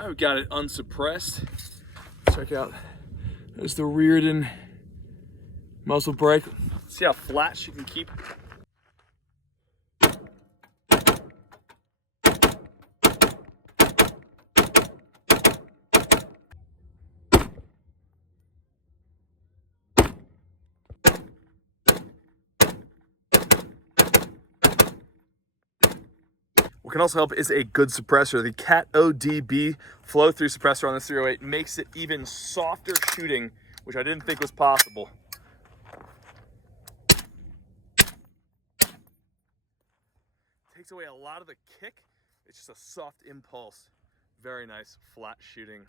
All right, we got it unsuppressed. Check out, there's the Reardon muzzle brake. See how flat she can keep. What can also help is a good suppressor. The Cat ODB flow-through suppressor on the 308 makes it even softer shooting, which I didn't think was possible. Takes away a lot of the kick. It's just a soft impulse. Very nice, flat shooting.